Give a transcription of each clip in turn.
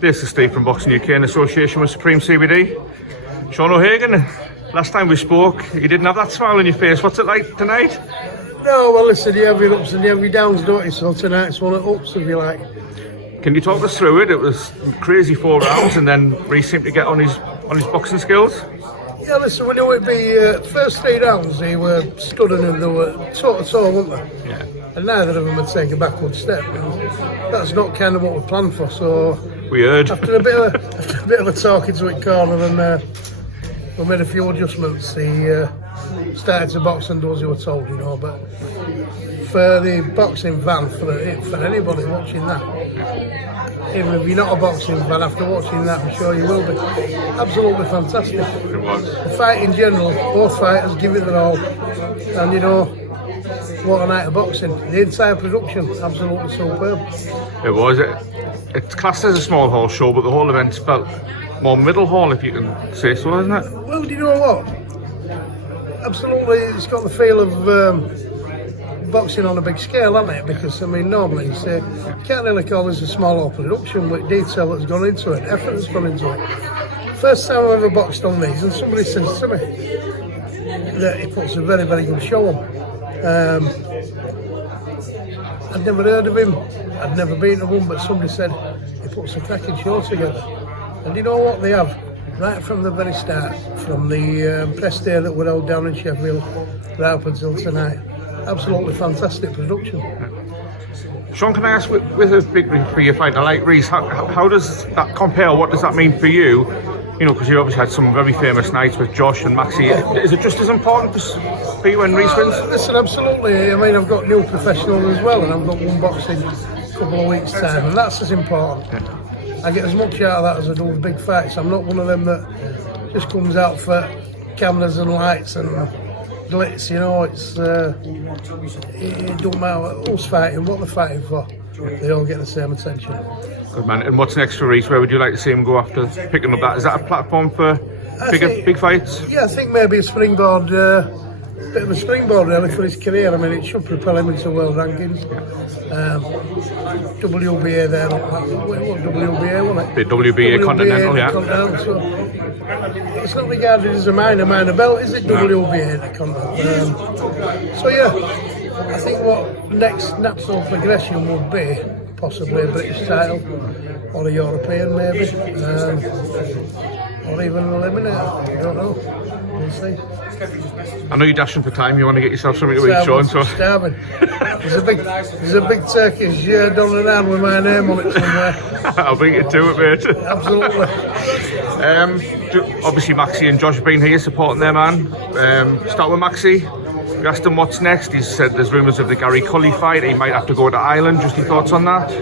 This is Steve from Boxing UK in association with Supreme CBD. Sean O'Hagan, last time we spoke, you didn't have that smile on your face. What's it like tonight? No, well listen, you have your ups and you have your downs, don't you? So tonight's one of the ups, if you like. Can you talk us through it? It was crazy 4 rounds, and then Reece seemed to get on his boxing skills. Yeah, listen, we knew it'd be first 3 rounds. They were studding and they were toe to toe, weren't they? Yeah. And neither of them had taken a backward step. And that's not kind of what we planned for. So we heard after a bit of a talking to it corner, and we made a few adjustments. He started to box and do as he was told, you know. But for the boxing fan, for anybody watching that, even if you're not a boxing fan, after watching that, I'm sure you will be. Absolutely fantastic. It was. The fight in general, both fighters give it their all, and you know, what a night of boxing. The entire production, absolutely superb. It was. It's classed as a small hall show, but the whole event felt more middle hall, if you can say so, isn't it? Well, do you know what? Absolutely, it's got the feel of boxing on a big scale, hasn't it? Because I mean, normally you can't really call this a small hall production with detail that's gone into it, effort that's gone into it. First time I've ever boxed on these, and somebody says to me that he puts a very, very good show on. I'd never heard of him, I'd never been to one, but somebody said he puts a cracking show together. And you know what they have? Right from the very start, from the press day that we're held down in Sheffield, right up until tonight. Absolutely fantastic production. Sean, can I ask, with a big ring for your fighter like Reece, how does that compare? What does that mean for you? You know, because you obviously had some very famous nights with Josh and Maxi. Is it just as important for you when Reece wins? Listen, absolutely. I mean, I've got new professionals as well, and I've got one boxing a couple of weeks' time, and that's as important. Yeah. I get as much out of that as I do with big fights. I'm not one of them that just comes out for cameras and lights and glitz, you know. It don't matter who's fighting, what they're fighting for. They all get the same attention. Good man. And what's next for Reece? Where would you like to see him go after picking up that? Is that a platform for big fights? Yeah, I think maybe a springboard, bit of a springboard really for his career. I mean, it should propel him into world rankings. WBA there, what WBA, wasn't it? The WBA Continental, yeah. So it's not regarded as a minor belt, is it? No. WBA the Continental. So yeah. I think what next natural progression would be possibly a British title or a European maybe, or even an eliminator. I don't know. We'll see. I know you're dashing for time. You want to get yourself something to eat, Sean. So starving. There's a big Turkish done around with my name on it somewhere. I'll bring it to it, mate. Absolutely. Obviously, Maxi and Josh have been here supporting their man. Start with Maxi. We asked him what's next. He said there's rumours of the Gary Cully fight. He might have to go to Ireland. Just your thoughts on that?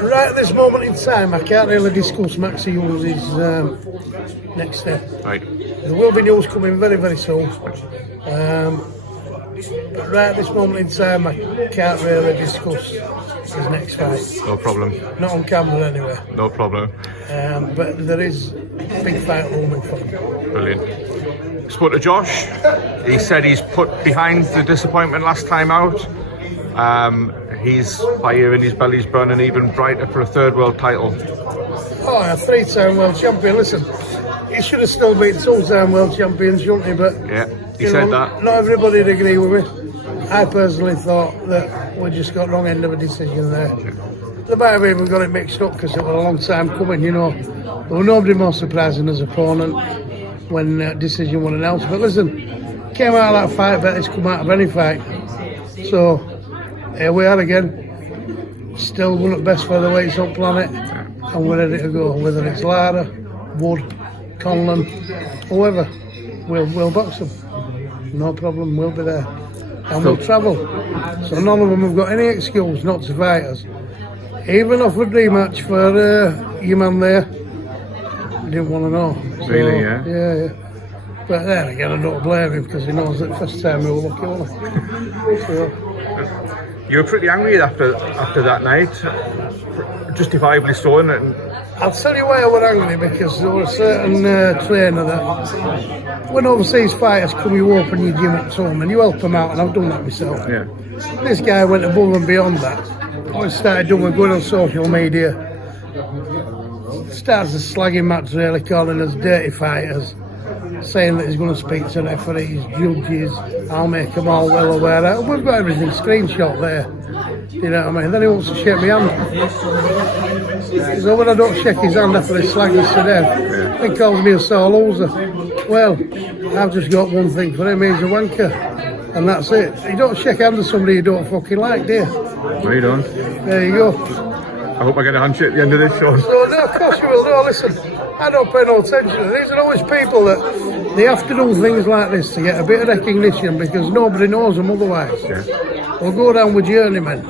Right at this moment in time, I can't really discuss Maxi Hughes' next step. Right. There will be news coming very, very soon. But right at this moment in time, I can't really discuss his next fight. No problem. Not on camera anyway. No problem. But there is a big fight looming for him. Brilliant. Spoke to Josh. He said he's put behind the disappointment last time out. He's fire in his belly's burning even brighter for a third world title. Oh, a 3-time world champion. Listen, he should have still been 2-time world champion, shouldn't he? But yeah, he said that. Not everybody would agree with me. I personally thought that we just got wrong end of a decision there. Yeah. They might have even got it mixed up because it was a long time coming, you know. There was nobody more surprised than his opponent when that decision was announced. But listen, came out of that fight better to come out of any fight. So here we are again, still one of the best featherweights on planet, and we're ready to go. Whether it's Lara, Wood, Conlon, whoever, we'll box them. No problem, we'll be there. And we'll travel. So none of them have got any excuse not to fight us. Even offered rematch for your man there. Didn't want to know. So, really, yeah? Yeah. But then again, I don't blame him because he knows that first time we were lucky, wasn't he? So, you were pretty angry after that night, justifiably so, and I'll tell you why I was angry, because there was a certain trainer that when overseas fighters come, you open your gym at home and you help them out, and I've done that myself. Yeah. This guy went above and beyond that. I started doing good on social media, starts to slagging Max really, calling us dirty fighters, saying that he's going to speak to referees, judges, I'll make them all well aware of. We've got everything screenshot there. You know what I mean? Then he wants to shake my hand. So when I don't shake his hand after he slagged us to death, he calls me a sore loser. Well, I've just got one thing for him, he's a wanker. And that's it. You don't shake hands with somebody you don't fucking like, do you? Right on. There you go. I hope I get a handshake at the end of this show. No, of course you will. No, listen, I don't pay no attention. These are always people that they have to do things like this to get a bit of recognition because nobody knows them otherwise. Yeah. They'll go down with journeymen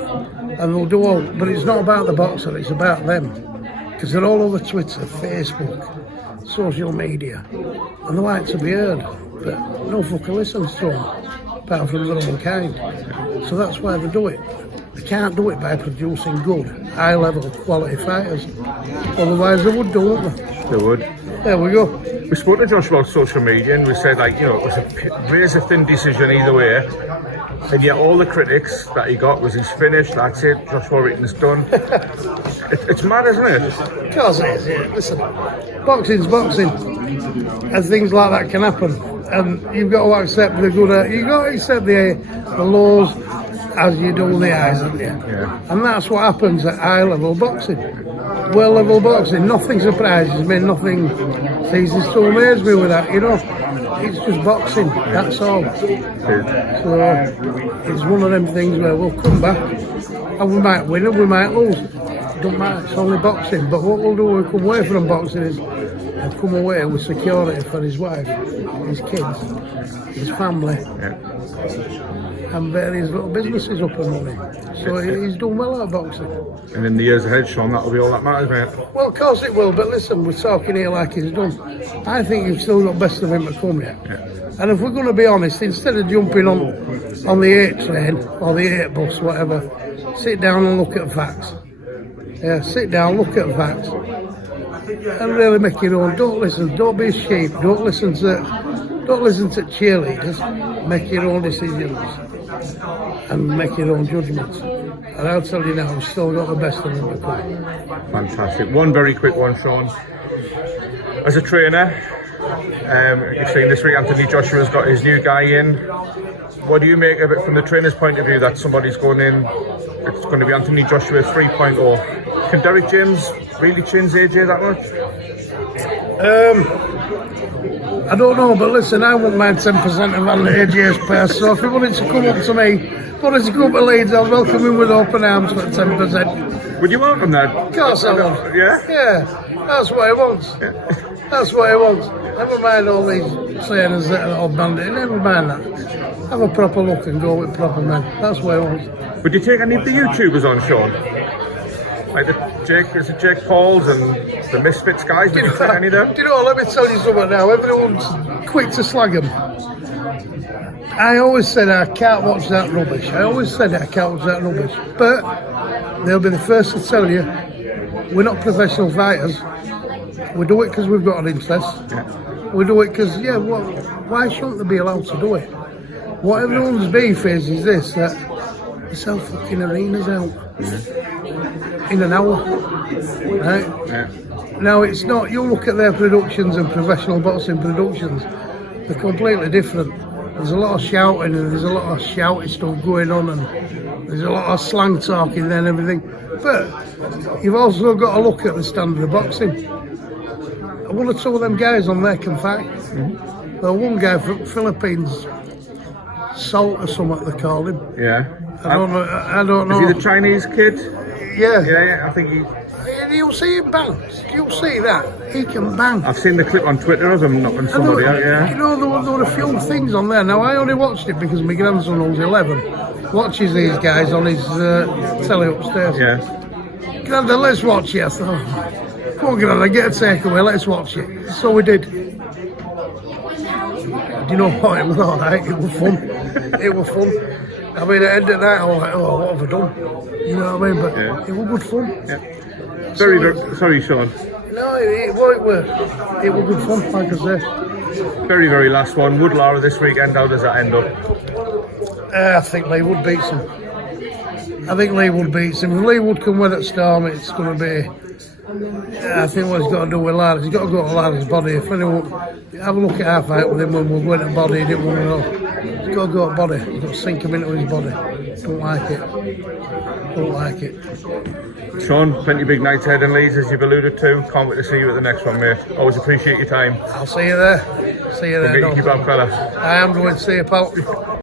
and they'll do all, but it's not about the boxer, it's about them. Because they're all over Twitter, Facebook, social media, and they like to be heard, but no fucker listens to them, apart from their own kind. So that's why they do it. They can't do it by producing good, high-level, quality fighters. Otherwise they would do, wouldn't they? They would. There we go. We spoke to Josh about social media and we said, like, you know, it was a razor-thin decision either way. And yet all the critics that he got was he's finished, that's it, Josh Warrington's done. It's mad, isn't it? Of course it is, yeah. Listen, boxing's boxing. And things like that can happen. And you've got to accept the good, you've got to accept the lows as you do the highs, haven't you? Yeah. And that's what happens at high-level boxing. Well-level boxing, nothing surprises me, nothing ceases to amaze me with that, you know. It's just boxing, that's all. So it's one of them things where we'll come back and we might win and we might lose. It don't matter, it's only boxing. But what we'll do when we come away from boxing is we'll come away with security for his wife, his kids, his family, and various little businesses up and running. So he's done well at boxing. And in the years ahead, Sean, that'll be all that matters, mate. Well, of course it will, but listen, we're talking here like he's done. I think you've still got best of him to come yet. Yeah. And if we're going to be honest, instead of jumping on the 8 train or the 8 bus, whatever, sit down and look at facts. Yeah, sit down, look at facts, and really make your own. Don't listen. Don't be a sheep. Don't listen to cheerleaders. Make your own decisions and make your own judgments. And I'll tell you now, we've still got the best of them to come. Fantastic. One very quick one, Sean. As a trainer, you've seen this week Anthony Joshua's got his new guy in. What do you make of it from the trainer's point of view that somebody's going in? It's going to be Anthony Joshua 3.0. Can Derek James really change AJ that much? I don't know, but listen, I wouldn't mind 10% of AJ's purse. So if he wanted to come up to me, wanted to come up to Leeds, I'll welcome him with open arms for 10%. Would you welcome that? Of course I would. Yeah? Yeah, that's what he wants. That's what he wants. Never mind all these trainers that are all bandit. Never mind that. Have a proper look and go with proper men. That's what he wants. Would you take any of the YouTubers on, Sean? Like is it Jake Pauls and the Misfits guys? Would you take any of them? Do you know, let me tell you something now. Everyone's quick to slag them. I always said I can't watch that rubbish. But they'll be the first to tell you we're not professional fighters. We do it because we've got an interest. Yeah. We do it because, why shouldn't they be allowed to do it? What everyone's beef is this, that they sell fucking arenas out in an hour, right? Yeah. Now it's not, you look at their productions and professional boxing productions, they're completely different. There's a lot of shouting and there's a lot of shouty stuff going on and there's a lot of slang talking and everything. But you've also got to look at the standard of boxing. One or two of them guys on there can fight. Well, one guy from Philippines, Salt or something they call him. Yeah. I don't know. Is he the Chinese kid? Yeah. Yeah, I think he... You'll see him bang. You'll see that. He can bang. I've seen the clip on Twitter of him knocking somebody out, yeah. You know, there were a few things on there. Now, I only watched it because my grandson, who's 11, watches these guys on his telly upstairs. Yeah. Grandad, let's watch it. I thought, come on, Grandad, get a takeaway, let's watch it. So we did. Do you know what? It was alright. It was fun. It was fun. I mean, at the end of the night, I was like, oh, what have I done? You know what I mean? But it was good fun. Yeah. Very, sorry, Sean. No, it was good fun, like I say. Very, very last one. Would Lara this weekend, how does that end up? I think Lee Wood beats him. If Lee Wood can win at Storm, it's going to be I think what he's got to do with Lara, he's got to go to Lara's body. If anyone have a look at our fight with him when we're going to body, he didn't want to know. He's got to go to body. He's got to sink him into his body. Don't like it. Don't like it. Sean, plenty of big nights ahead in Leeds, as you've alluded to. Can't wait to see you at the next one, mate. Always appreciate your time. I'll see you there. See you there. Keep up, fella. I am going to see you, pal.